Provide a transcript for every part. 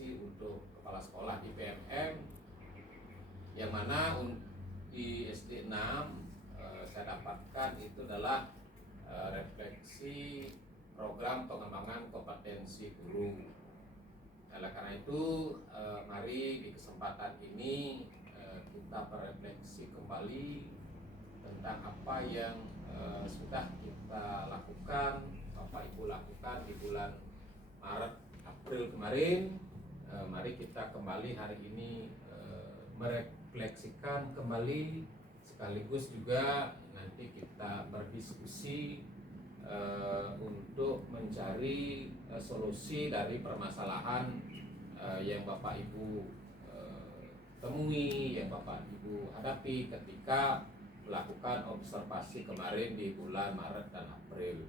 refleksi untuk kepala sekolah di PMM, yang mana di SD 6 saya dapatkan itu adalah refleksi program pengembangan kompetensi guru. Oleh karena itu, mari di kesempatan ini kita berefleksi kembali tentang apa yang sudah kita lakukan, Bapak Ibu lakukan di bulan Maret April kemarin. Mari kita kembali hari ini merefleksikan kembali, sekaligus juga nanti kita berdiskusi untuk mencari solusi dari permasalahan yang Bapak Ibu temui, yang Bapak Ibu hadapi ketika melakukan observasi kemarin di bulan Maret dan April.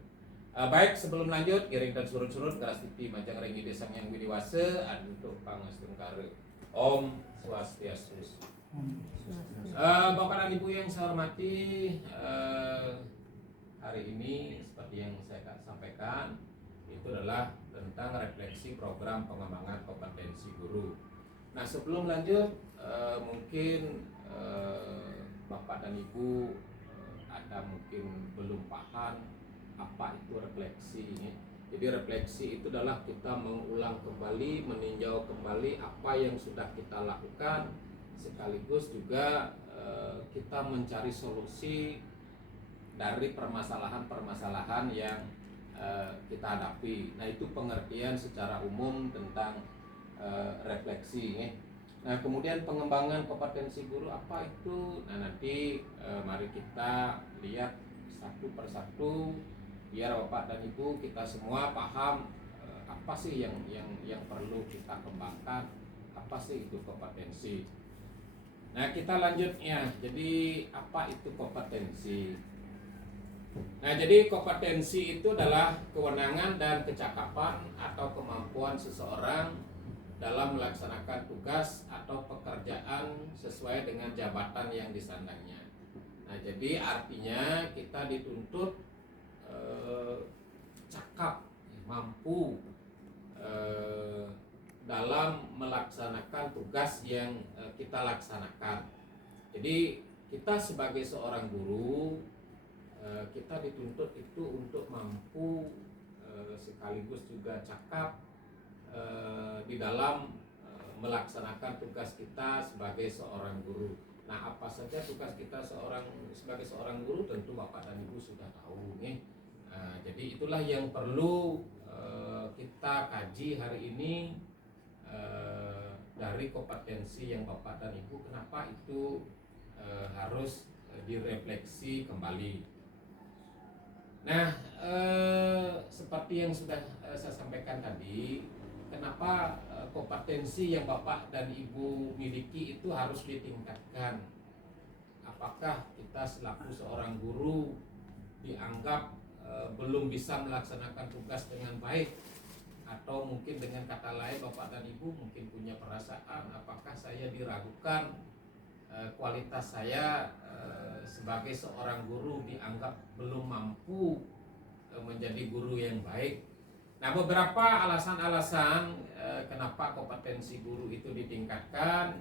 Baik, sebelum lanjut, giring dan surut-surut Keras TV Majang Rengi Desang yang Widiwase untuk Pangastung Kare. Om Swastiastu. Bapak dan Ibu yang saya hormati, hari ini seperti yang saya sampaikan itu adalah tentang refleksi program pengembangan kompetensi guru. Nah, sebelum lanjut, mungkin Bapak dan Ibu ada mungkin belum paham apa itu refleksi. Jadi refleksi itu adalah kita mengulang kembali, meninjau kembali apa yang sudah kita lakukan, sekaligus juga kita mencari solusi dari permasalahan-permasalahan yang kita hadapi. Nah, itu pengertian secara umum tentang refleksi. Nah, kemudian pengembangan kompetensi guru apa itu? Nah, nanti mari kita lihat satu persatu biar Bapak dan Ibu kita semua paham apa sih yang perlu kita kembangkan, apa sih itu kompetensi. Nah, kita lanjut ya. Jadi apa itu kompetensi? Nah, jadi kompetensi itu adalah kewenangan dan kecakapan atau kemampuan seseorang dalam melaksanakan tugas atau pekerjaan sesuai dengan jabatan yang disandangnya. Nah, jadi artinya kita dituntut cakap, mampu dalam melaksanakan tugas yang kita laksanakan. Jadi kita sebagai seorang guru, kita dituntut itu untuk mampu sekaligus juga cakap di dalam melaksanakan tugas kita sebagai seorang guru. Nah, apa saja tugas kita sebagai seorang guru tentu Bapak dan Ibu sudah tahu nih. Jadi itulah yang perlu kita kaji hari ini dari kompetensi yang Bapak dan Ibu, kenapa itu harus direfleksi kembali. Nah, seperti yang sudah saya sampaikan tadi, kenapa kompetensi yang Bapak dan Ibu miliki itu harus ditingkatkan? Apakah kita selaku seorang guru dianggap belum bisa melaksanakan tugas dengan baik, atau mungkin dengan kata lain Bapak dan Ibu mungkin punya perasaan apakah saya diragukan, kualitas saya sebagai seorang guru dianggap belum mampu menjadi guru yang baik. Nah, beberapa alasan-alasan kenapa kompetensi guru itu ditingkatkan.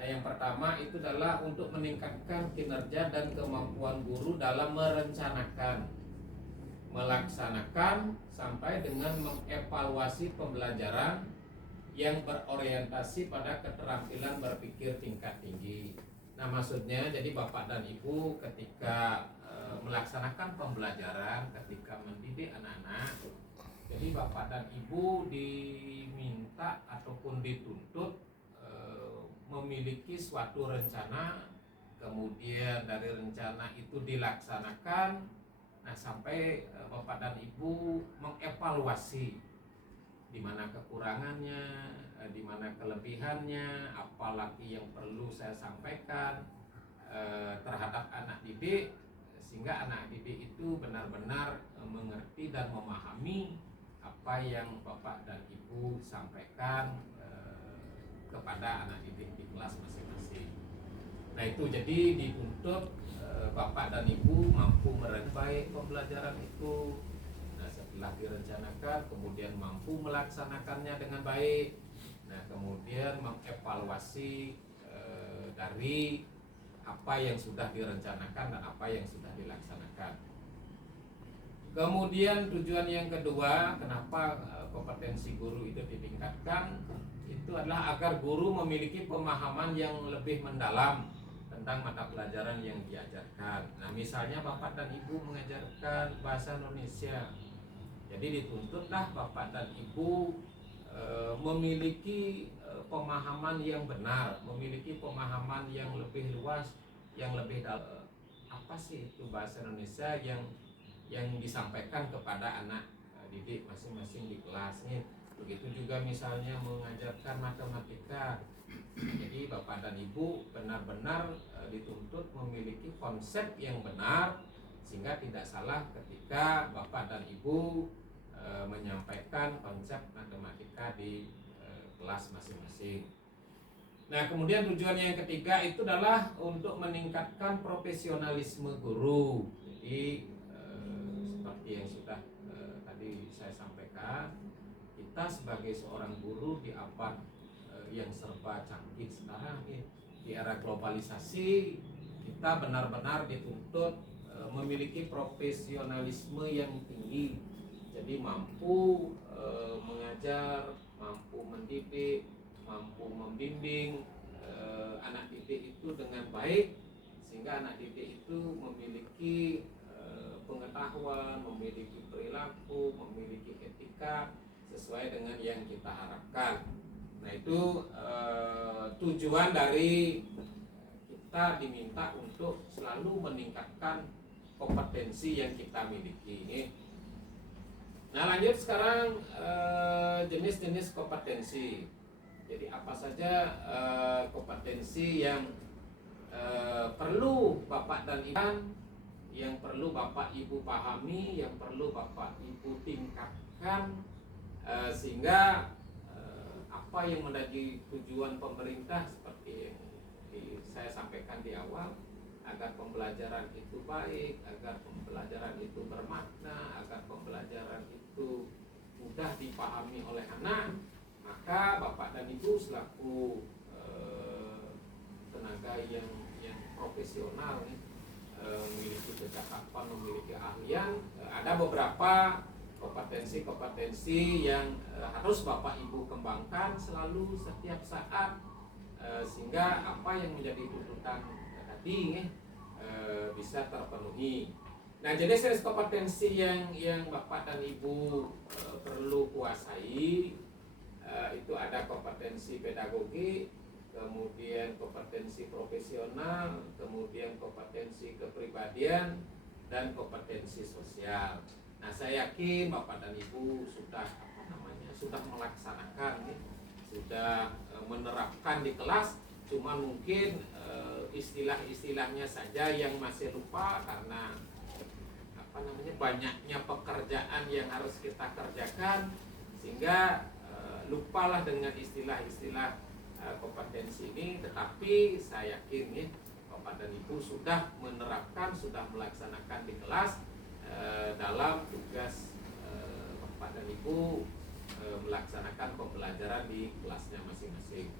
Nah, yang pertama itu adalah untuk meningkatkan kinerja dan kemampuan guru dalam merencanakan, melaksanakan, sampai dengan mengevaluasi pembelajaran yang berorientasi pada keterampilan berpikir tingkat tinggi. Nah, maksudnya jadi Bapak dan Ibu ketika melaksanakan pembelajaran, ketika mendidik anak-anak, jadi Bapak dan Ibu diminta ataupun dituntut memiliki suatu rencana, kemudian dari rencana itu dilaksanakan. Nah, sampai Bapak dan Ibu mengevaluasi di mana kekurangannya, di mana kelebihannya, apalagi yang perlu saya sampaikan terhadap anak didik, sehingga anak didik itu benar-benar mengerti dan memahami apa yang Bapak dan Ibu sampaikan kepada anak didik di kelas masing-masing. Nah, itu jadi dituntut Bapak dan Ibu mampu merenbai pembelajaran itu. Nah, setelah direncanakan kemudian mampu melaksanakannya dengan baik. Nah, kemudian mengevaluasi dari apa yang sudah direncanakan dan apa yang sudah dilaksanakan. Kemudian tujuan yang kedua, kenapa kompetensi guru itu ditingkatkan, itu adalah agar guru memiliki pemahaman yang lebih mendalam tentang mata pelajaran yang diajarkan. Nah, misalnya Bapak dan Ibu mengajarkan bahasa Indonesia, jadi dituntutlah Bapak dan Ibu memiliki pemahaman yang benar, memiliki pemahaman yang lebih luas, yang lebih dalam. Apa sih itu bahasa Indonesia yang disampaikan kepada anak didik masing-masing di kelasnya. Begitu juga misalnya mengajarkan matematika. Jadi Bapak dan Ibu benar-benar dituntut memiliki konsep yang benar, sehingga tidak salah ketika Bapak dan Ibu menyampaikan konsep matematika di kelas masing-masing. Nah, kemudian tujuan yang ketiga itu adalah untuk meningkatkan profesionalisme guru. Jadi seperti yang sudah tadi saya sampaikan, kita sebagai seorang guru di abad yang serba canggih sekarang, di era globalisasi, kita benar-benar dituntut memiliki profesionalisme yang tinggi. Jadi mampu mengajar, mampu mendidik, mampu membimbing anak didik itu dengan baik, sehingga anak didik itu memiliki pengetahuan, memiliki perilaku, memiliki etika sesuai dengan yang kita harapkan. Nah, itu tujuan dari kita diminta untuk selalu meningkatkan kompetensi yang kita miliki. Nah, lanjut sekarang jenis-jenis kompetensi. Jadi apa saja kompetensi yang perlu Bapak dan Ibu, yang perlu Bapak Ibu pahami, yang perlu Bapak Ibu tingkatkan, sehingga apa yang menjadi tujuan pemerintah seperti yang saya sampaikan di awal, agar pembelajaran itu baik, agar pembelajaran itu bermakna, agar pembelajaran itu mudah dipahami oleh anak, maka Bapak dan Ibu selaku tenaga yang profesional, memiliki kecakapan, memiliki keahlian, ada beberapa kompetensi-kompetensi yang harus Bapak Ibu kembangkan selalu setiap saat, sehingga apa yang menjadi tuntutan tadi bisa terpenuhi. Nah, jenis kompetensi yang Bapak dan Ibu perlu kuasai itu ada kompetensi pedagogi, kemudian kompetensi profesional, kemudian kompetensi kepribadian, dan kompetensi sosial. Nah, saya yakin Bapak dan Ibu sudah melaksanakan, sudah menerapkan di kelas. Cuma mungkin istilah-istilahnya saja yang masih lupa karena banyaknya pekerjaan yang harus kita kerjakan, sehingga lupalah dengan istilah-istilah kompetensi ini. Tetapi saya yakin Bapak dan Ibu sudah menerapkan, sudah melaksanakan di kelas dalam tugas Bapak dan Ibu melaksanakan pembelajaran di kelasnya masing-masing.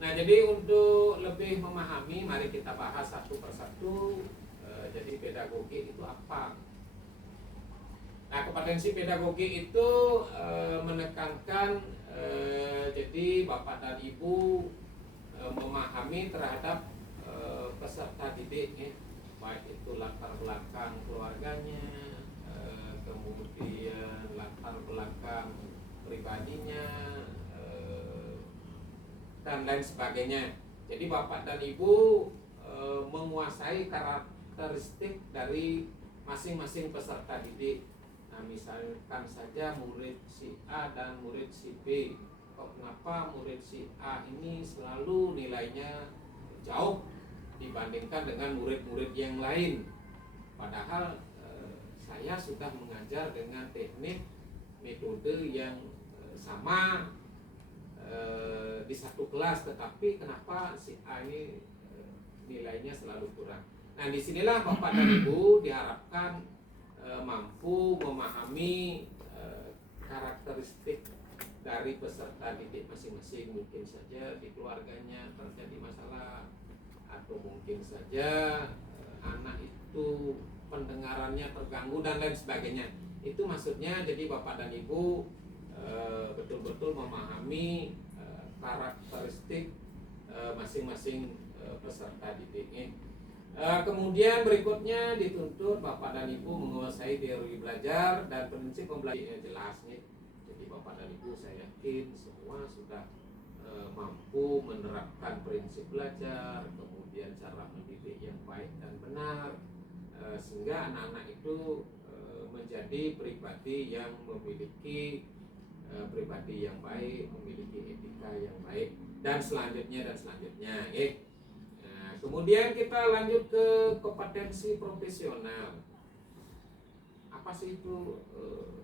Nah, jadi untuk lebih memahami, mari kita bahas satu persatu. Jadi pedagogi itu apa? Nah, kompetensi pedagogi itu menekankan jadi Bapak dan Ibu memahami terhadap peserta didik, baik itu latar belakang keluarganya, kemudian latar belakang pribadinya, dan lain sebagainya. Jadi Bapak dan Ibu menguasai karakteristik dari masing-masing peserta didik. Nah, misalkan saja murid si A dan murid si B. Kenapa murid si A ini selalu nilainya jauh dibandingkan dengan murid-murid yang lain? Padahal saya sudah mengajar dengan teknik metode yang sama di satu kelas, tetapi kenapa si A ini nilainya selalu kurang? Nah, disinilah Bapak dan Ibu diharapkan mampu memahami karakteristik dari peserta didik masing-masing. Mungkin saja di keluarganya terjadi masalah, atau mungkin saja anak itu pendengarannya terganggu dan lain sebagainya. Itu maksudnya, jadi Bapak dan Ibu betul-betul memahami karakteristik masing-masing peserta didiknya. Kemudian berikutnya dituntut Bapak dan Ibu menguasai teori belajar dan prinsip pembelajaran jelas nih. Jadi Bapak dan Ibu, saya yakin semua sudah mampu menerapkan prinsip belajar, kemudian cara mendidik yang baik dan benar, sehingga anak-anak itu menjadi pribadi yang memiliki pribadi yang baik, memiliki etika yang baik, dan selanjutnya. Nah, kemudian kita lanjut ke kompetensi profesional. Apa sih itu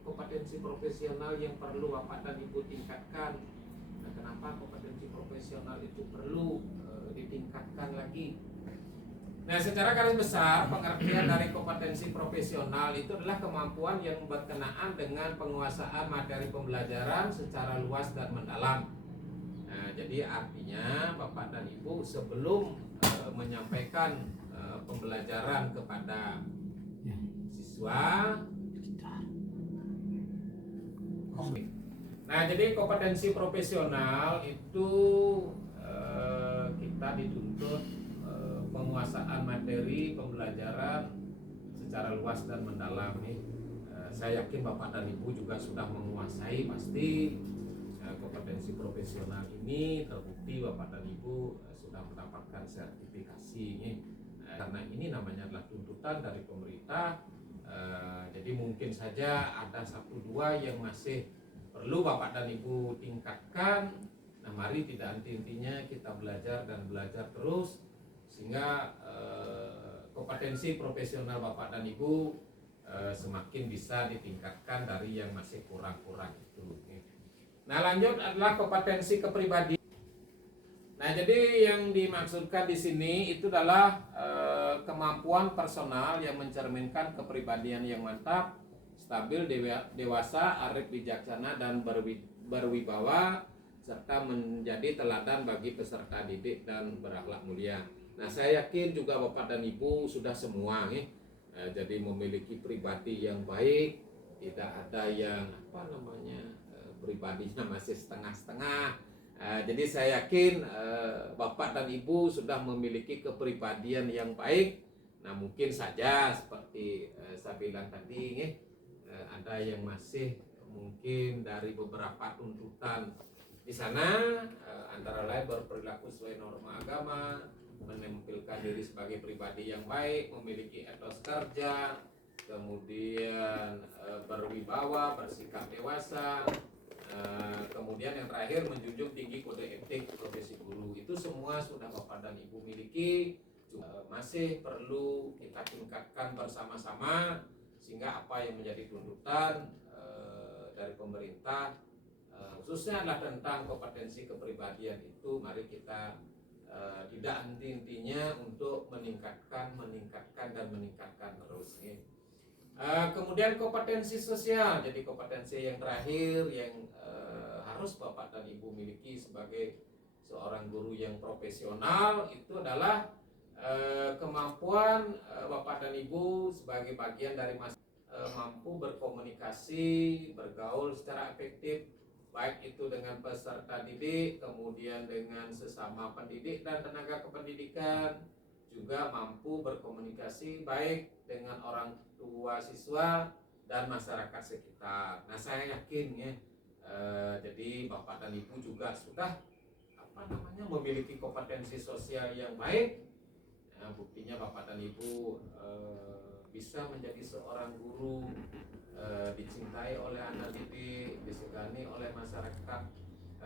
kompetensi profesional yang perlu Bapak dan Ibu tingkatkan? Nah, kenapa kompetensi profesional itu perlu ditingkatkan lagi? Nah, secara garis besar pengertian dari kompetensi profesional itu adalah kemampuan yang berkenaan dengan penguasaan materi pembelajaran secara luas dan mendalam. Nah, jadi artinya Bapak dan Ibu sebelum menyampaikan pembelajaran kepada siswa. Nah, jadi kompetensi profesional itu kita dituntut penguasaan materi pembelajaran secara luas dan mendalam nih. Saya yakin Bapak dan Ibu juga sudah menguasai pasti kompetensi profesional ini. Terbukti Bapak dan Ibu sudah mendapatkan sertifikasi nih. Karena ini namanya adalah tuntutan dari pemerintah. Jadi mungkin saja ada 1-2 yang masih perlu Bapak dan Ibu tingkatkan. Nah, mari tidak henti-hentinya kita belajar dan belajar terus, sehingga kompetensi profesional Bapak dan Ibu semakin bisa ditingkatkan dari yang masih kurang-kurang itu. Nah, lanjut adalah kompetensi kepribadian. Nah, jadi yang dimaksudkan di sini itu adalah kemampuan personal yang mencerminkan kepribadian yang mantap, stabil, dewasa, arif, bijaksana, dan berwibawa, serta menjadi teladan bagi peserta didik dan berakhlak mulia. Nah, saya yakin juga Bapak dan Ibu sudah semua nih, jadi memiliki pribadi yang baik, tidak ada yang pribadinya masih setengah-setengah. Jadi saya yakin Bapak dan Ibu sudah memiliki kepribadian yang baik. Nah, mungkin saja seperti saya bilang tadi nih, ada yang masih mungkin dari beberapa tuntutan di sana, antara lain berperilaku sesuai norma agama, menampilkan diri sebagai pribadi yang baik, memiliki etos kerja, kemudian berwibawa, bersikap dewasa, kemudian yang terakhir menjunjung tinggi kode etik profesi guru. Itu semua sudah Bapak dan Ibu miliki, masih perlu kita tingkatkan bersama-sama, sehingga apa yang menjadi tuntutan dari pemerintah khususnya adalah tentang kompetensi kepribadian itu, mari kita tidak henti-hentinya untuk meningkatkan terus. Kemudian kompetensi sosial, jadi kompetensi yang terakhir yang harus Bapak dan Ibu miliki sebagai seorang guru yang profesional itu adalah kemampuan Bapak dan Ibu sebagai bagian dari mampu berkomunikasi, bergaul secara efektif, baik itu dengan peserta didik, kemudian dengan sesama pendidik dan tenaga kependidikan, juga mampu berkomunikasi baik dengan orang tua siswa dan masyarakat sekitar. Nah, saya yakin ya, jadi Bapak dan Ibu juga sudah memiliki kompetensi sosial yang baik. Nah, buktinya Bapak dan Ibu bisa menjadi seorang guru, dicintai oleh anak didik, disegani oleh masyarakat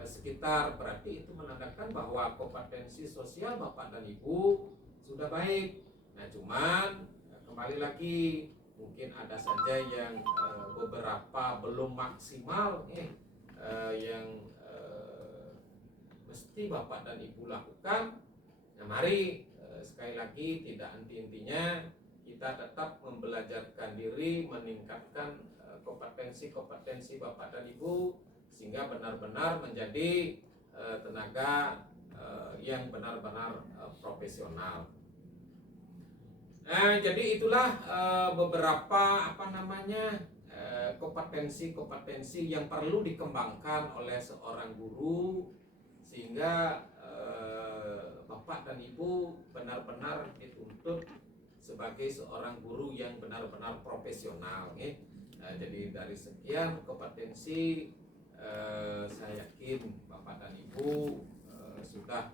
sekitar. Berarti itu menandakan bahwa kompetensi sosial Bapak dan Ibu sudah baik. Nah, cuman kembali lagi, mungkin ada saja yang beberapa belum maksimal yang mesti Bapak dan Ibu lakukan. Nah, mari sekali lagi tidak henti-hentinya kita tetap membelajarkan diri, meningkatkan kompetensi Bapak dan Ibu, sehingga benar-benar menjadi tenaga yang benar-benar profesional. Jadi itulah beberapa kompetensi-kompetensi yang perlu dikembangkan oleh seorang guru sehingga Bapak dan Ibu benar-benar dituntut sebagai seorang guru yang benar-benar profesional. Jadi dari sekian kompetensi, saya yakin Bapak dan Ibu sudah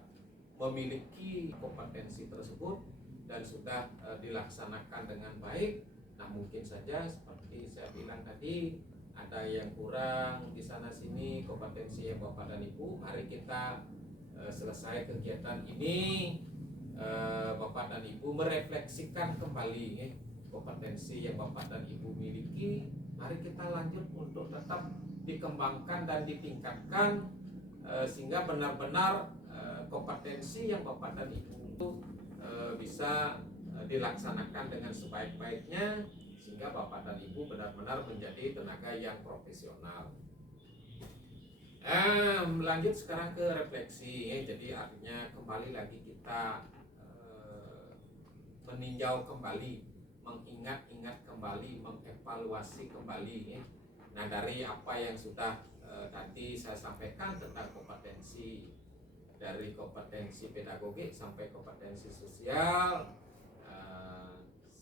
memiliki kompetensi tersebut dan sudah dilaksanakan dengan baik. Nah, mungkin saja seperti saya bilang tadi, ada yang kurang di sana sini kompetensi yang Bapak dan Ibu. Mari kita selesai kegiatan ini, Bapak dan Ibu merefleksikan kembali kompetensi yang Bapak dan Ibu miliki. Mari kita lanjut untuk tetap dikembangkan dan ditingkatkan sehingga benar-benar kompetensi yang Bapak dan Ibu bisa dilaksanakan dengan sebaik-baiknya sehingga Bapak dan Ibu benar-benar menjadi tenaga yang profesional. Lanjut sekarang ke refleksi. Jadi artinya kembali lagi kita meninjau kembali, mengingat-ingat kembali, mengevaluasi kembali. Nah, dari apa yang sudah tadi saya sampaikan tentang kompetensi, dari kompetensi pedagogik sampai kompetensi sosial,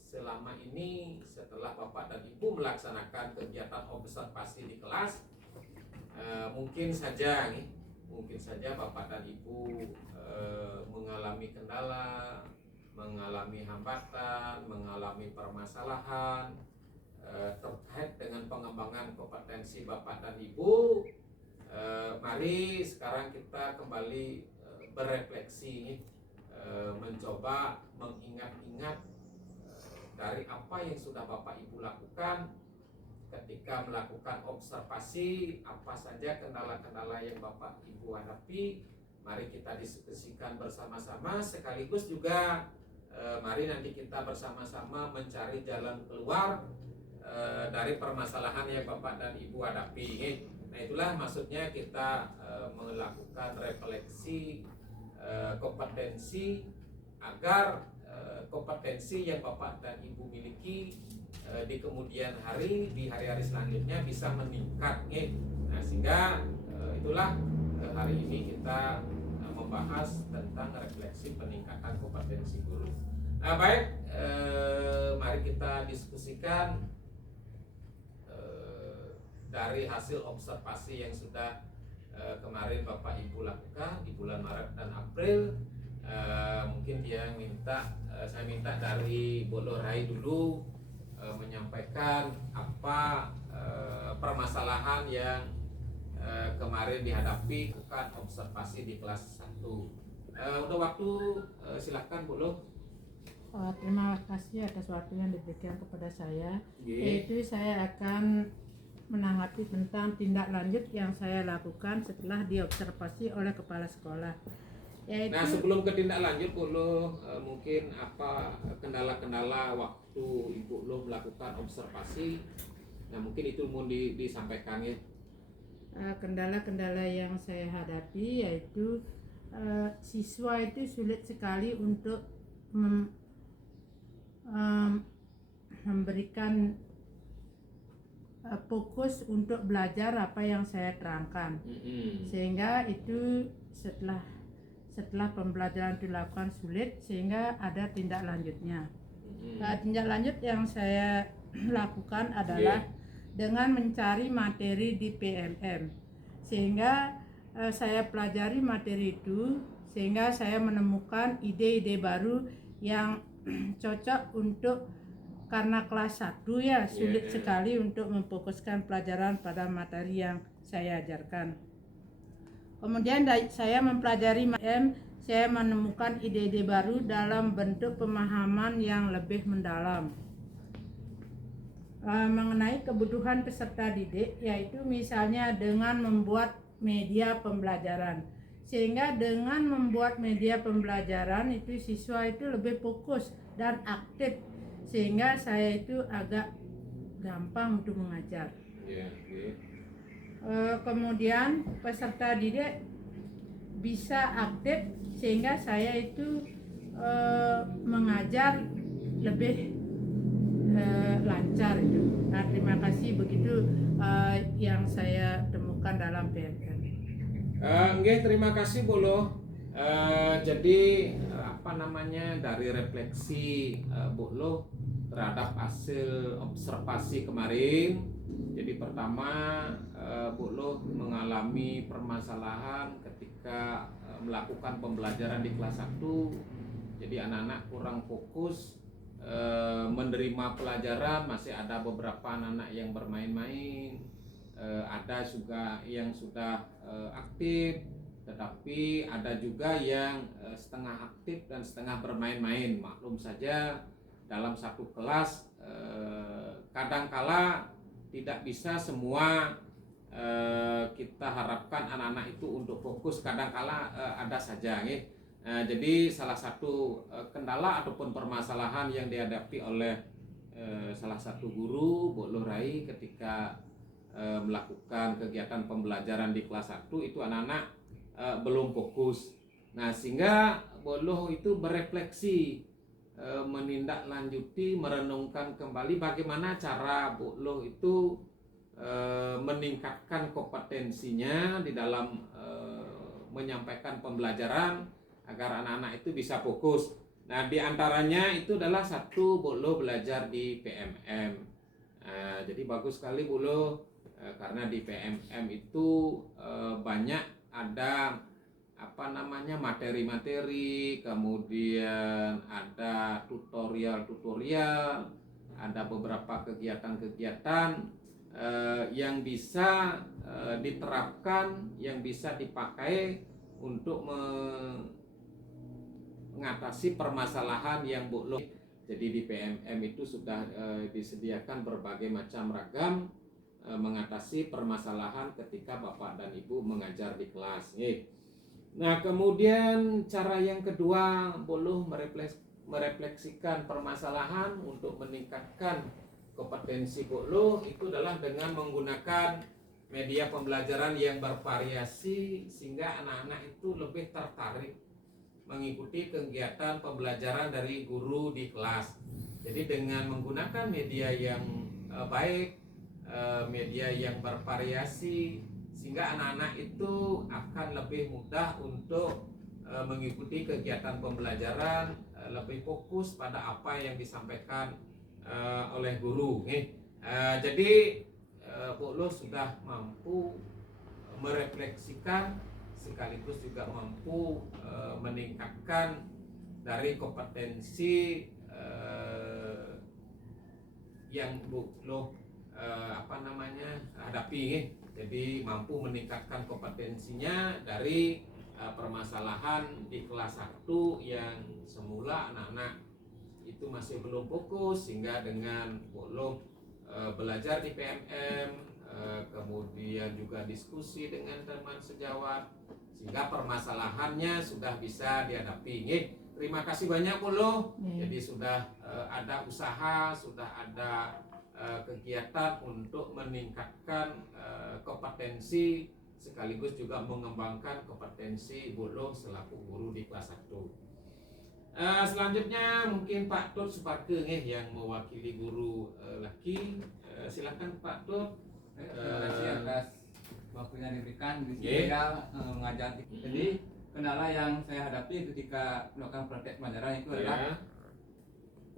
selama ini setelah Bapak dan Ibu melaksanakan kegiatan observasi di kelas, mungkin saja Bapak dan Ibu mengalami kendala, mengalami hambatan, mengalami permasalahan terkait dengan pengembangan kompetensi Bapak dan Ibu. Mari sekarang kita kembali berefleksi, mencoba mengingat-ingat dari apa yang sudah Bapak Ibu lakukan ketika melakukan observasi, apa saja kendala-kendala yang Bapak Ibu hadapi. Mari kita diskusikan bersama-sama, sekaligus juga mari nanti kita bersama-sama mencari jalan keluar dari permasalahan yang Bapak dan Ibu hadapi. Nah, itulah maksudnya kita melakukan refleksi kompetensi agar kompetensi yang Bapak dan Ibu miliki di kemudian hari, di hari-hari selanjutnya bisa meningkat. Nah, sehingga itulah hari ini kita membahas tentang refleksi peningkatan kompetensi guru. Nah, baik, mari kita diskusikan dari hasil observasi yang sudah kemarin Bapak Ibu lakukan di bulan Maret dan April. Mungkin saya minta dari Bu Lorai dulu menyampaikan apa permasalahan yang kemarin dihadapi bukan observasi di kelas 1. Untuk waktu silakan Bu Lo. Terima kasih atas waktu yang diberikan kepada saya. Yaitu saya akan menanggapi tentang tindak lanjut yang saya lakukan setelah diobservasi oleh kepala sekolah. Nah, sebelum ke tindak lanjut, Bu Lo, mungkin apa kendala-kendala waktu Ibu Lo melakukan observasi? Nah, mungkin itu mau disampaikan ya. Kendala-kendala yang saya hadapi yaitu siswa itu sulit sekali untuk memberikan fokus untuk belajar apa yang saya terangkan. Sehingga itu setelah pembelajaran dilakukan sulit, sehingga ada tindak lanjutnya. Tindak lanjut yang saya lakukan adalah dengan mencari materi di PLM, sehingga saya pelajari materi itu, sehingga saya menemukan ide-ide baru yang cocok untuk, karena kelas 1 ya sulit sekali untuk memfokuskan pelajaran pada materi yang saya ajarkan. Kemudian saya mempelajari saya menemukan ide-ide baru dalam bentuk pemahaman yang lebih mendalam mengenai kebutuhan peserta didik, yaitu misalnya dengan membuat media pembelajaran. Sehingga dengan membuat media pembelajaran itu siswa itu lebih fokus dan aktif, sehingga saya itu agak gampang untuk mengajar. Kemudian peserta didik bisa aktif sehingga saya itu mengajar lebih lancar itu. Nah, terima kasih, begitu yang saya temukan dalam PMM. Nggih, terima kasih Bu Loh. Jadi dari refleksi Bu Loh terhadap hasil observasi kemarin. Jadi pertama Bu Loh mengalami permasalahan ketika melakukan pembelajaran di kelas 1. Jadi anak-anak kurang fokus menerima pelajaran, masih ada beberapa anak-anak yang bermain-main, ada juga yang sudah aktif, tetapi ada juga yang setengah aktif dan setengah bermain-main. Maklum saja dalam satu kelas kadangkala tidak bisa semua kita harapkan anak-anak itu untuk fokus, kadangkala ada saja ya. Jadi salah satu kendala ataupun permasalahan yang dihadapi oleh salah satu guru Bu Loh Rai ketika melakukan kegiatan pembelajaran di kelas 1 itu anak-anak belum fokus. Nah, sehingga Bu Loh itu berefleksi, menindaklanjuti, merenungkan kembali bagaimana cara Bu Loh itu meningkatkan kompetensinya di dalam menyampaikan pembelajaran agar anak-anak itu bisa fokus. Nah, diantaranya itu adalah satu, Bu Loh belajar di PMM. Jadi bagus sekali Bu Loh, karena di PMM itu banyak ada materi-materi, kemudian ada tutorial-tutorial, ada beberapa kegiatan-kegiatan yang bisa diterapkan, yang bisa dipakai untuk mengatasi permasalahan yang Bu Loh. Jadi di PMM itu sudah disediakan berbagai macam ragam mengatasi permasalahan ketika Bapak dan Ibu mengajar di kelas. Nah, kemudian cara yang kedua, Bu Loh merefleksikan permasalahan untuk meningkatkan kompetensi Bu Loh itu adalah dengan menggunakan media pembelajaran yang bervariasi sehingga anak-anak itu lebih tertarik mengikuti kegiatan pembelajaran dari guru di kelas. Jadi dengan menggunakan media yang baik, media yang bervariasi, sehingga anak-anak itu akan lebih mudah untuk mengikuti kegiatan pembelajaran, lebih fokus pada apa yang disampaikan oleh guru. Jadi Bu Loh sudah mampu merefleksikan sekaligus juga mampu meningkatkan dari kompetensi yang Bu Loh hadapi. Jadi mampu meningkatkan kompetensinya dari permasalahan di kelas 1 yang semula anak-anak itu masih belum fokus, sehingga dengan Bu Loh belajar di PMM, kemudian juga diskusi dengan teman sejawat, sehingga permasalahannya sudah bisa dihadapi. Terima kasih banyak Bu Loh. Jadi sudah ada usaha, sudah ada kegiatan untuk meningkatkan kompetensi sekaligus juga mengembangkan kompetensi Bu Loh selaku guru di kelas 1. Selanjutnya mungkin Pak Tut Supake yang mewakili guru laki. Silakan Pak Tut. Terima kasih atas waktunya diberikan di sini saya mengajar. Jadi kendala yang saya hadapi ketika melakukan praktek pelajaran itu adalah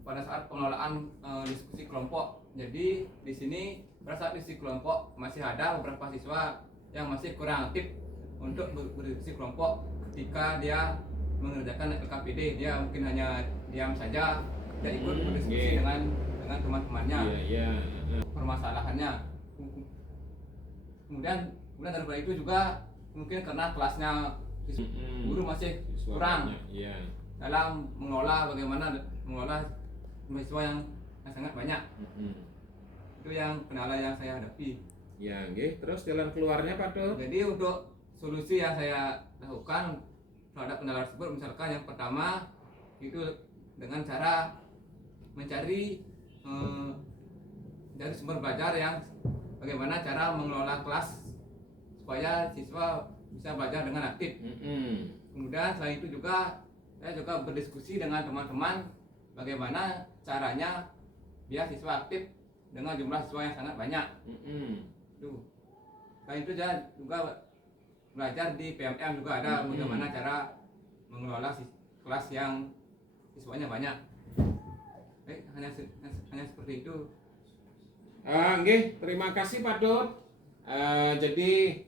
pada saat pengelolaan diskusi kelompok. Jadi di sini pada saat diskusi kelompok masih ada beberapa siswa yang masih kurang aktif untuk berdiskusi kelompok. Ketika dia mengerjakan LKPD, dia mungkin hanya diam saja, tidak ikut berdiskusi dengan teman-temannya. Permasalahannya. Kemudian daripada itu juga mungkin karena kelasnya guru masih kurang dalam bagaimana mengelola mahasiswa yang sangat banyak. Itu yang kendala yang saya hadapi. Terus jalan keluarnya Pak Tut? Jadi untuk solusi yang saya lakukan terhadap kendala tersebut, misalkan yang pertama itu dengan cara mencari dari sumber belajar yang bagaimana cara mengelola kelas supaya siswa bisa belajar dengan aktif. Kemudian selain itu juga saya juga berdiskusi dengan teman-teman bagaimana caranya biar siswa aktif dengan jumlah siswa yang sangat banyak. Tuh. Selain itu saya juga belajar di PMM juga ada bagaimana cara mengelola kelas yang siswanya banyak. Hanya seperti itu. Nggih, terima kasih Pak Dut. Jadi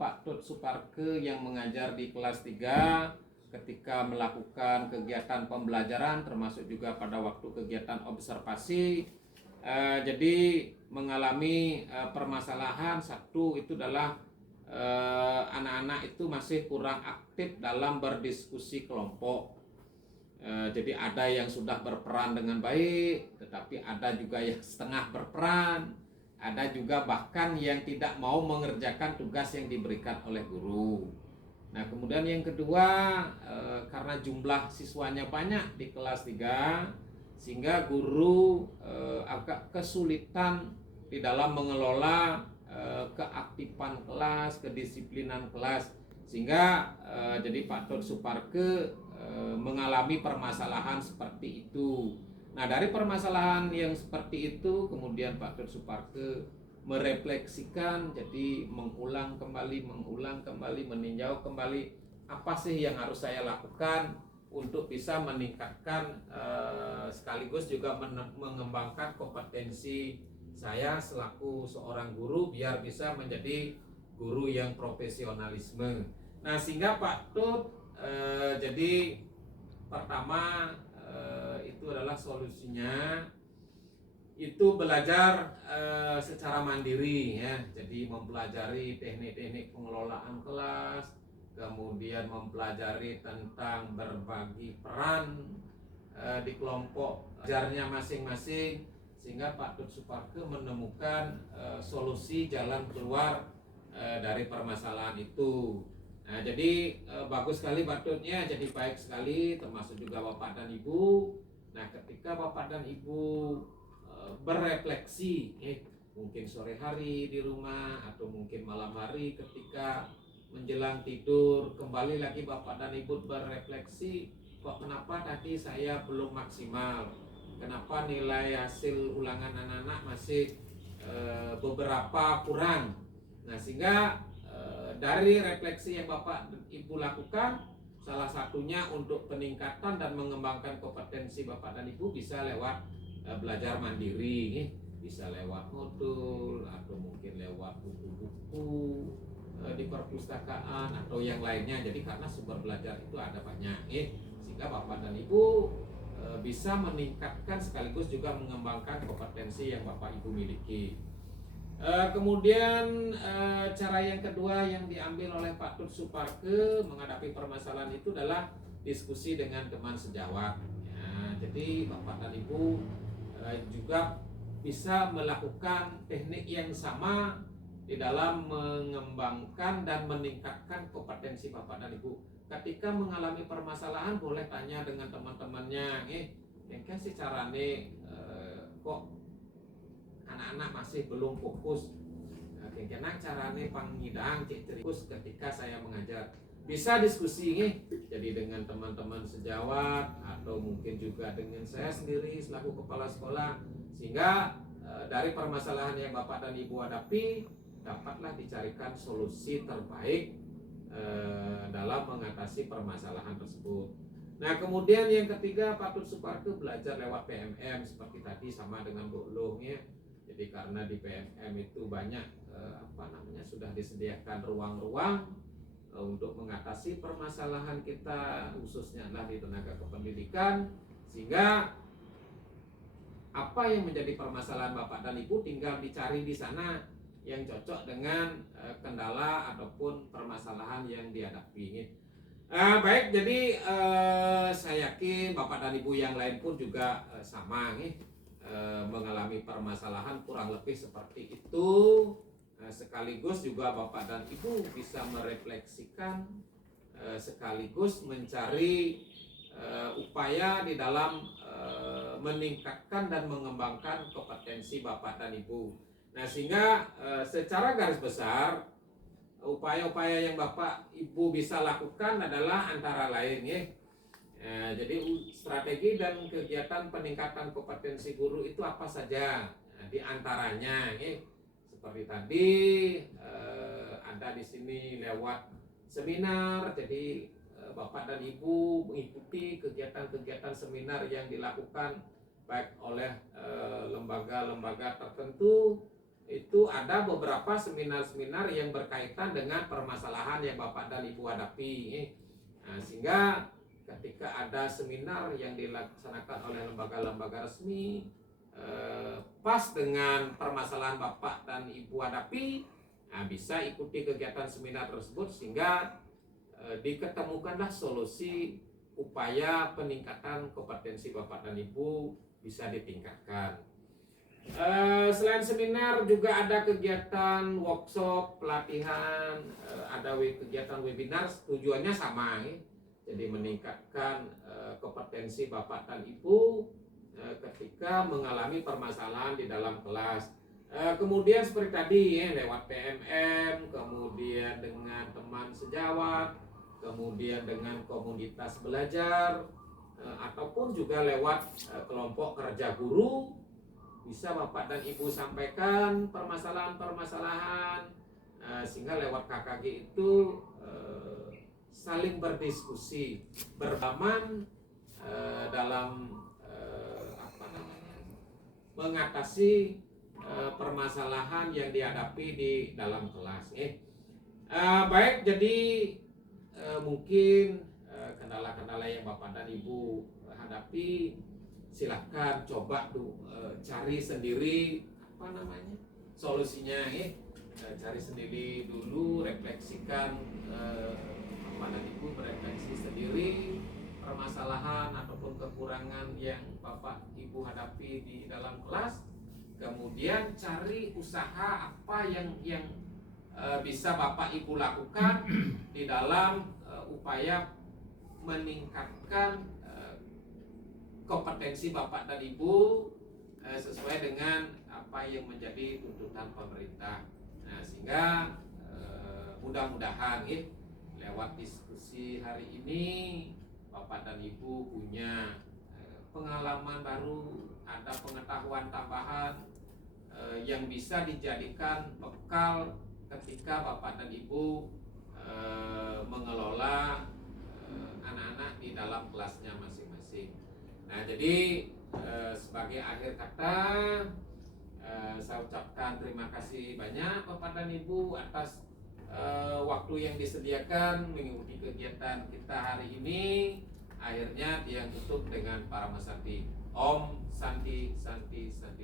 Pak Dut Suparke yang mengajar di kelas 3 ketika melakukan kegiatan pembelajaran termasuk juga pada waktu kegiatan observasi, jadi mengalami permasalahan. Satu itu adalah anak-anak itu masih kurang aktif dalam berdiskusi kelompok. Jadi ada yang sudah berperan dengan baik, tetapi ada juga yang setengah berperan, ada juga bahkan yang tidak mau mengerjakan tugas yang diberikan oleh guru. Nah kemudian yang kedua, karena jumlah siswanya banyak di kelas 3, sehingga guru agak kesulitan di dalam mengelola keaktifan kelas, kedisiplinan kelas, sehingga jadi Pak Dut Suparke mengalami permasalahan seperti itu. Nah dari permasalahan yang seperti itu kemudian Pak Dut Suparke merefleksikan, jadi mengulang kembali, meninjau kembali apa sih yang harus saya lakukan untuk bisa meningkatkan sekaligus juga mengembangkan kompetensi saya selaku seorang guru biar bisa menjadi guru yang profesionalisme. Nah sehingga Pak Dut jadi pertama itu adalah solusinya itu belajar secara mandiri ya. Jadi mempelajari teknik-teknik pengelolaan kelas, kemudian mempelajari tentang berbagi peran di kelompok belajarnya masing-masing, sehingga Pak Dut Suparke menemukan solusi jalan keluar dari permasalahan itu. Nah, jadi bagus sekali Pak Dutnya, jadi baik sekali, termasuk juga Bapak dan Ibu. Nah, ketika Bapak dan Ibu berefleksi, mungkin sore hari di rumah atau mungkin malam hari ketika menjelang tidur, kembali lagi Bapak dan Ibu berefleksi, kok kenapa tadi saya belum maksimal, kenapa nilai hasil ulangan anak-anak masih beberapa kurang. Nah sehingga dari refleksi yang Bapak Ibu lakukan, salah satunya untuk peningkatan dan mengembangkan kompetensi Bapak dan Ibu bisa lewat belajar mandiri, bisa lewat modul atau mungkin lewat buku-buku di perpustakaan atau yang lainnya. Jadi karena sumber belajar itu ada banyak, sehingga Bapak dan Ibu bisa meningkatkan sekaligus juga mengembangkan kompetensi yang Bapak Ibu miliki. Kemudian cara yang kedua yang diambil oleh Pak Dut Suparke menghadapi permasalahan itu adalah diskusi dengan teman sejawat. Ya, jadi Bapak dan Ibu juga bisa melakukan teknik yang sama di dalam mengembangkan dan meningkatkan kompetensi Bapak dan Ibu. Ketika mengalami permasalahan boleh tanya dengan teman-temannya, kayaknya sih carane kok anak-anak masih belum fokus, kayaknya carane pangidang cek cerikus ketika saya mengajar. Bisa diskusi jadi dengan teman-teman sejawat atau mungkin juga dengan saya sendiri selaku kepala sekolah, sehingga dari permasalahan yang Bapak dan Ibu hadapi dapatlah dicarikan solusi terbaik dalam mengatasi permasalahan tersebut. Nah kemudian yang ketiga, Pak Dut Suparke belajar lewat PMM seperti tadi sama dengan Bu Luh ya. Jadi karena di PMM itu banyak sudah disediakan ruang-ruang untuk mengatasi permasalahan kita, khususnya adalah di tenaga kependidikan, sehingga apa yang menjadi permasalahan Bapak dan Ibu tinggal dicari di sana yang cocok dengan kendala ataupun permasalahan yang dihadapi. Baik, jadi saya yakin Bapak dan Ibu yang lain pun juga sama mengalami permasalahan kurang lebih seperti itu. Sekaligus juga Bapak dan Ibu bisa merefleksikan sekaligus mencari upaya di dalam meningkatkan dan mengembangkan kompetensi Bapak dan Ibu. Nah sehingga secara garis besar upaya-upaya yang Bapak Ibu bisa lakukan adalah antara lain ya. Jadi strategi dan kegiatan peningkatan kompetensi guru itu apa saja? Nah, di antaranya ya, seperti tadi ada di sini lewat seminar. Jadi Bapak dan Ibu mengikuti kegiatan-kegiatan seminar yang dilakukan baik oleh lembaga-lembaga tertentu. Itu ada beberapa seminar-seminar yang berkaitan dengan permasalahan yang Bapak dan Ibu hadapi. Nah, sehingga ketika ada seminar yang dilaksanakan oleh lembaga-lembaga resmi pas dengan permasalahan Bapak dan Ibu hadapi, nah, bisa ikuti kegiatan seminar tersebut sehingga diketemukanlah solusi upaya peningkatan kompetensi Bapak dan Ibu bisa ditingkatkan. Selain seminar juga ada kegiatan workshop, pelatihan, ada kegiatan webinar, tujuannya sama ya. Jadi meningkatkan kompetensi Bapak dan Ibu ketika mengalami permasalahan di dalam kelas. Kemudian seperti tadi ya, lewat PMM, kemudian dengan teman sejawat, kemudian dengan komunitas belajar, ataupun juga lewat kelompok kerja guru, bisa Bapak dan Ibu sampaikan permasalahan-permasalahan, sehingga lewat KKG itu saling berdiskusi, berbaman dalam mengatasi permasalahan yang dihadapi di dalam kelas. Baik, jadi mungkin kendala-kendala yang Bapak dan Ibu hadapi, silahkan coba cari sendiri solusinya cari sendiri dulu, refleksikan, Bapak dan Ibu merefleksi sendiri permasalahan ataupun kekurangan yang Bapak Ibu hadapi di dalam kelas. Kemudian cari usaha apa yang bisa Bapak Ibu lakukan di dalam upaya meningkatkan kompetensi Bapak dan Ibu sesuai dengan apa yang menjadi tuntutan pemerintah. Nah, sehingga mudah-mudahan lewat diskusi hari ini Bapak dan Ibu punya pengalaman baru, ada pengetahuan tambahan yang bisa dijadikan bekal ketika Bapak dan Ibu mengelola anak-anak di dalam kelasnya masing-masing. Nah, jadi sebagai akhir kata saya ucapkan terima kasih banyak Bapak dan Ibu atas waktu yang disediakan mengikuti kegiatan kita hari ini. Akhirnya dia tutup dengan para Santi. Om Santi Santi Santi.